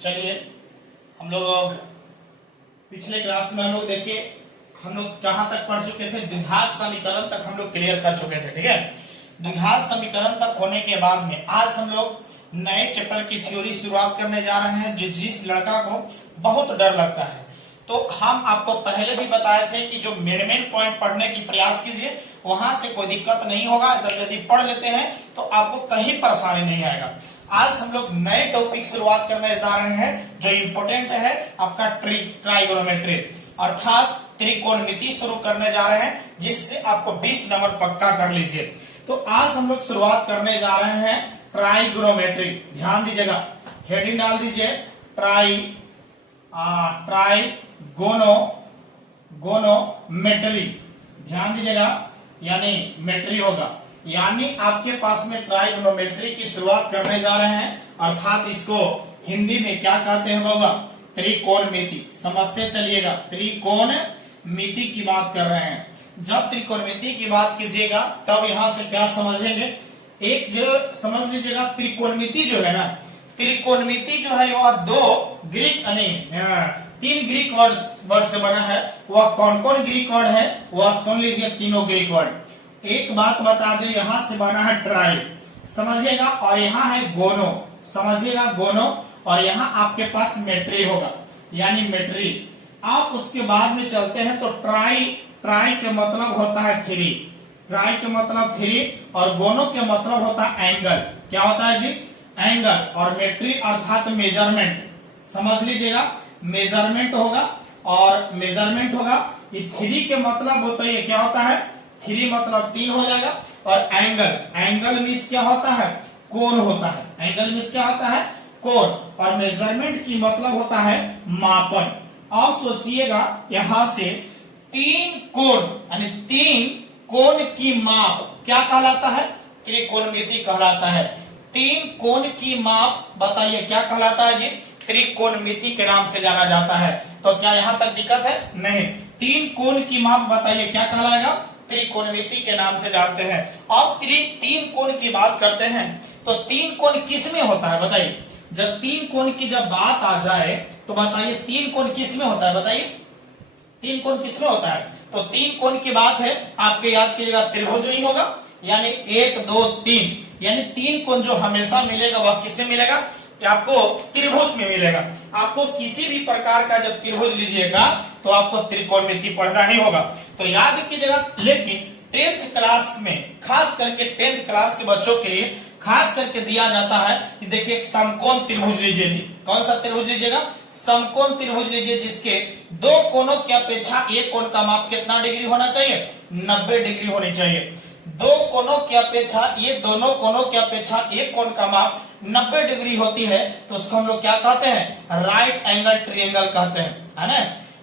चलिए हम लोग पिछले क्लास में हम लोग देखिए हम लोग कहां तक पढ़ चुके थे, द्विघात समीकरण तक हम लोग क्लियर कर चुके थे। ठीक है, द्विघात समीकरण तक होने के बाद में आज हम लोग नए चैप्टर की थ्योरी शुरुआत करने जा रहे हैं। जिस लड़का को बहुत डर लगता है, तो हम आपको पहले भी बताए थे कि जो मेन पॉइंट पढ़ने की प्रयास कीजिए, वहां से कोई दिक्कत नहीं होगा। यदि पढ़ लेते हैं तो आपको कहीं परेशानी नहीं आएगा। आज हम लोग नए टॉपिक शुरुआत करने जा रहे हैं जो इम्पोर्टेंट है, आपका ट्राइगोनोमेट्री अर्थात त्रिकोणमिति शुरू करने जा रहे हैं, जिससे आपको 20 नंबर पक्का कर लीजिए। तो आज हम लोग शुरुआत करने जा रहे हैं ट्राइगोनोमेट्री। ध्यान दीजिएगा, हेडिंग डाल दीजिए ट्राइगोनोमेट्री। ध्यान दीजिएगा, यानी मेट्री होगा, यानी आपके पास में ट्राइगोनोमेट्री की शुरुआत करने जा रहे हैं, अर्थात इसको हिंदी में क्या कहते हैं बाबा? त्रिकोणमिति। समझते चलिएगा, त्रिकोणमिति की बात कर रहे हैं। जब त्रिकोणमिति की बात कीजिएगा तब यहां से क्या समझेंगे, एक जो समझ लीजिएगा, त्रिकोणमिति जो है ना, त्रिकोणमिति जो है वह तीन ग्रीक वर्ड से बना है। वह कौन कौन ग्रीक वर्ड है वह सुन लीजिए, तीनों ग्रीक वर्ड। एक बात बता दे, यहां से बना है ट्राई, समझिएगा, और यहाँ है गोनो, समझिएगा, गोनो, और यहाँ आपके पास मेट्री होगा, यानी मेट्री। आप उसके बाद में चलते हैं तो ट्राई के मतलब होता है थ्री, ट्राई के मतलब थ्री, और गोनो के मतलब होता है एंगल। क्या होता है जी? एंगल। और मेट्री अर्थात मेजरमेंट, समझ लीजिएगा, मेजरमेंट होगा, और मेजरमेंट होगा। ये थ्री के मतलब होता है, क्या होता है? थ्री मतलब तीन हो जाएगा। और एंगल मीन्स क्या होता है? कोण होता है। एंगल मीन्स क्या होता है? कोण। और मेजरमेंट की मतलब होता है मापन। आप सोचिएगा, यहां से तीन कोण यानी तीन कोण की माप क्या कहलाता है? त्रिकोणमिति कहलाता है। तीन कोण की माप बताइए क्या कहलाता है जी? त्रिकोणमिति के नाम से जाना जाता है। तो क्या यहां तक दिक्कत है? नहीं। तीन कोण की माप बताइए क्या कहलाएगा? त्रिकोणमिति के नाम से जानते हैं। अब तीन कोण की बात करते हैं तो तीन कोण किस में होता है बताइए? जब तीन कोण की जब बात आ जाए तो बताइए तीन कोण किस में होता है? बताइए तीन कोण किस में होता है? तो तीन कोण की बात है, आपके याद कीजिएगा, त्रिभुज नहीं होगा, यानी 1 2 3, यानी तीन कोण जो हमेशा मिलेगा वह किस में मिलेगा? आपको त्रिभुज में मिलेगा। आपको किसी भी प्रकार का जब त्रिभुज लीजिएगा तो आपको त्रिकोणमिति पढ़ना ही होगा। तो याद कीजिएगा, लेकिन 10th क्लास में, खास करके 10th क्लास के बच्चों के लिए खास करके दिया जाता है कि देखिए समकोण त्रिभुज लीजिए जी। कौन सा त्रिभुज लीजिएगा? समकोण त्रिभुज लीजिए, जिसके दो कोणों की अपेक्षा एक कोण का माप कितना डिग्री होना चाहिए? 90 डिग्री होनी चाहिए। दो कोणों की अपेक्षा, ये दोनों कोणों की अपेक्षा एक कोण का माप 90 डिग्री होती है, तो उसको हम लोग क्या कहते हैं? राइट एंगल ट्रायंगल कहते हैं, है ना?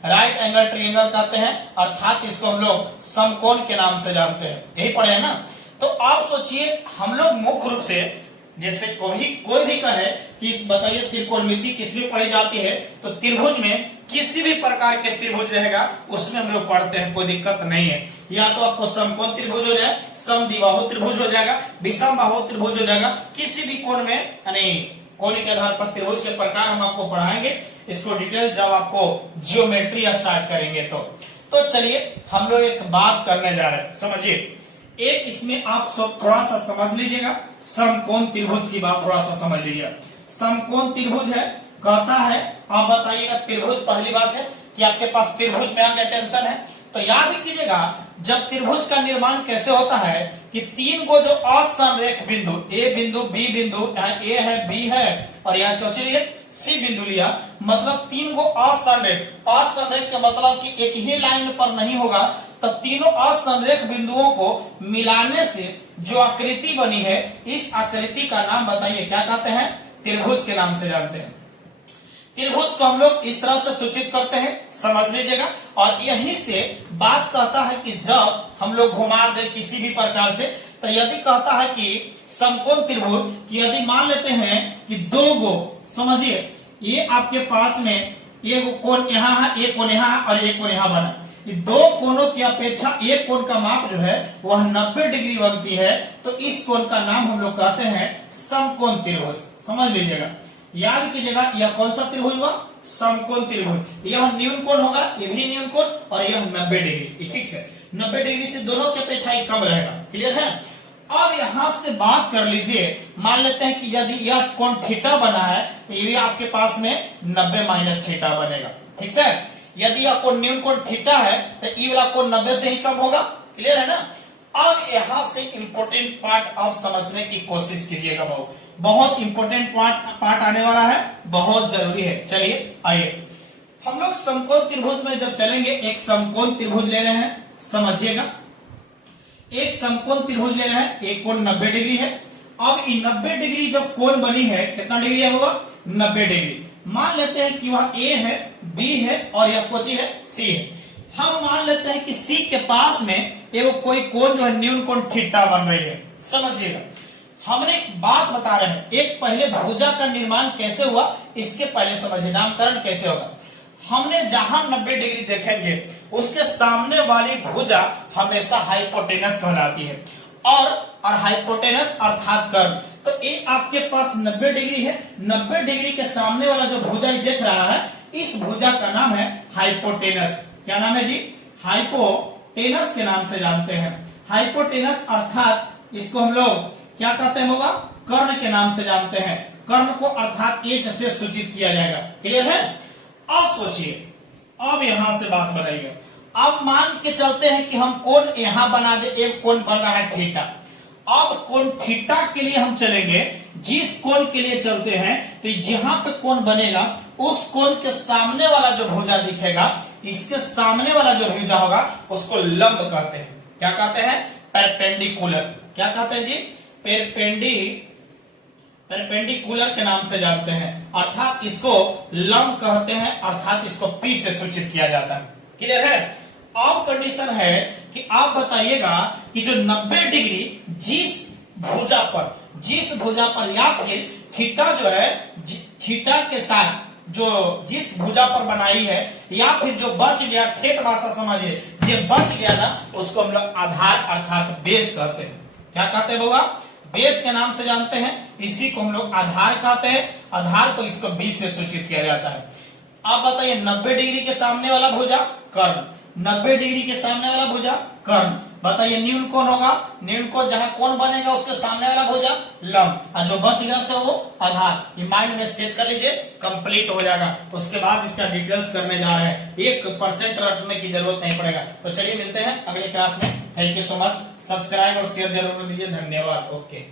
राइट एंगल ट्रायंगल कहते हैं, अर्थात इसको हम लोग समकोण के नाम से जानते हैं। यही पढ़े है ना? तो आप सोचिए, हम लोग मुख्य रूप से जैसे कोई भी कहे कि बताइए त्रिकोणमिति किसमें पढ़ी जाती है, तो त्रिभुज में किसी भी प्रकार के त्रिभुज रहेगा उसमें हम लोग पढ़ते हैं, कोई दिक्कत नहीं है। या तो आपको समकोण त्रिभुज हो जाए, समद्विबाहु त्रिभुज हो जाएगा, विषमबाहु त्रिभुज हो जाएगा, किसी भी कोण में, यानी कोण के आधार पर त्रिभुज के प्रकार हम आपको पढ़ाएंगे। इसको डिटेल जब आपको जियोमेट्री स्टार्ट करेंगे तो चलिए हम लोग एक बात करने जा रहे हैं, समझिए। एक इसमें आप सब थोड़ा सा समझ लीजिएगा, समकोण त्रिभुज की बात थोड़ा सा समझ लीजिए। समकोण त्रिभुज है, कहता है, आप बताइएगा त्रिभुज, पहली बात है कि आपके पास त्रिभुज में आगे टेंशन है, तो याद कीजिएगा जब त्रिभुज का निर्माण कैसे होता है कि तीन को जो असमरेख बिंदु, ए बिंदु, बी बिंदु, यहाँ ए है, बी है, और यहाँ क्या चलिए सी बिंदु लिया, मतलब तीन को असमरेख, असमरेख का मतलब कि एक ही लाइन पर नहीं होगा, तब तीनों असमरेख बिंदुओं को मिलाने से जो आकृति बनी है, इस आकृति का नाम बताइए क्या कहते हैं? त्रिभुज के नाम से जानते हैं। त्रिभुज को हम लोग इस तरह से सूचित करते हैं, समझ लीजिएगा। और यहीं से बात कहता है कि जब हम लोग घुमा दे किसी भी प्रकार से, तो यदि कहता है कि समकोण त्रिभुज, यदि मान लेते हैं कि दो गो, समझिए, ये आपके पास में ये कोण यहाँ है, एक कोण यहाँ है और एक कोण यहाँ बना, दो कोणों की अपेक्षा एक कोण का माप जो है वह 90 डिग्री बनती है, तो इस कोण का नाम हम लोग कहते हैं समकोण त्रिभुज। समझ लीजिएगा, याद कीजिएगा यह कौन सा त्रिभुज हुआ, समकोण त्रिभुज। यह न्यून कोण होगा, ये भी न्यून कोण, और यह 90 डिग्री फिक्स है। 90 डिग्री से दोनों की अपेक्षा ही कम रहेगा। क्लियर है। अब यहां से बात कर लीजिए, मान लेते हैं कि यदि यह कोण थीटा बना है तो ये भी आपके पास में 90 माइनस थीटा बनेगा। ठीक है। यदि यह कोण न्यून कोण थीटा है तो ये वाला कोण 90 से ही कम होगा। क्लियर है ना। अब यहां से इंपॉर्टेंट पार्ट आप समझने की कोशिश कीजिएगा, बहुत इंपॉर्टेंट पार्ट आने वाला है, बहुत जरूरी है। चलिए आइए हम लोग समकोण त्रिभुज में जब चलेंगे, एक समकोण त्रिभुज ले रहे हैं, समझिएगा। एक समकोण त्रिभुज ले रहे हैं, एक कोण 90 डिग्री है। अब ये 90 डिग्री जब कोण बनी है, कितना डिग्री है होगा, 90 डिग्री। मान लेते हैं कि वह ए है, बी है और यह कोची है, सी है। हम मान लेते हैं कि सी के पास में एगो कोई कोण जो है न्यून कोण थीटा बन रही है। समझिएगा, हमने एक बात बता रहे हैं, एक पहले भुजा का निर्माण कैसे हुआ इसके पहले समझिए, नामकरण कैसे होगा। हमने जहां 90 डिग्री देखेंगे उसके सामने वाली भुजा हमेशा हाइपोटेनस कहलाती है, और हाइपोटेनस अर्थात कर्व। तो ये आपके पास 90 डिग्री है, 90 डिग्री के सामने वाला जो भुजा देख रहा है, इस भुजा का नाम है हाइपोटेनस। क्या नाम है जी, हाइपोटेनस के नाम से जानते हैं। हाइपोटेनस अर्थात इसको हम लोग क्या कहते हैं होगा, कर्ण के नाम से जानते हैं। कर्ण को अर्थात एच से सूचित किया जाएगा। क्लियर है। अब सोचिए, अब यहां से बात बनाइए। अब मान के चलते हैं कि हम कोण यहां बना दे, एक कोण बन रहा है थीटा। अब कोण थीटा के लिए हम चलेंगे, जिस कोण के लिए चलते हैं तो जहां पे कोण बनेगा उस कोण के सामने वाला जो भुजा दिखेगा, इसके सामने वाला जो भुजा होगा उसको लंब कहते हैं। क्या कहते हैं, परपेंडिकुलर। क्या कहते हैं जी, परपेंडिकुलर के नाम से जानते हैं, अर्थात इसको लंब कहते हैं, अर्थात इसको पी से सूचित किया जाता है। क्लियर है। अब कंडीशन है कि आप बताइएगा कि जो 90 डिग्री जिस भुजा पर या फिर थीटा जो है, थीटा के साथ जो जिस भुजा पर बनाई है, या फिर जो बच गया, ठेठ भाषा समझिए, जो बच गया ना उसको हम लोग आधार अर्थात बेस कहते हैं। क्या कहते हैं होगा, बेस के नाम से जानते हैं, इसी को हम लोग आधार कहते हैं। आधार को इसको बी से सूचित किया जाता है। अब बताइए 90 डिग्री के सामने वाला भुजा कर्ण, 90 डिग्री के सामने वाला भुजा कर्ण। बताइए न्यून कोण होगा, न्यून कोण जहां कोण बनेगा उसके सामने वाला भुजा लंब, और जो बच गया सो वो आधार। ये माइंड में सेट कर लीजिए, कंप्लीट हो जाएगा। उसके बाद इसका डिटेल्स करने जा रहे हैं, 1% रटने की जरूरत नहीं पड़ेगा। तो चलिए मिलते हैं अगले क्लास में। Thank you so much. Subscribe और शेयर जरूर कर दीजिए। धन्यवाद। ओके।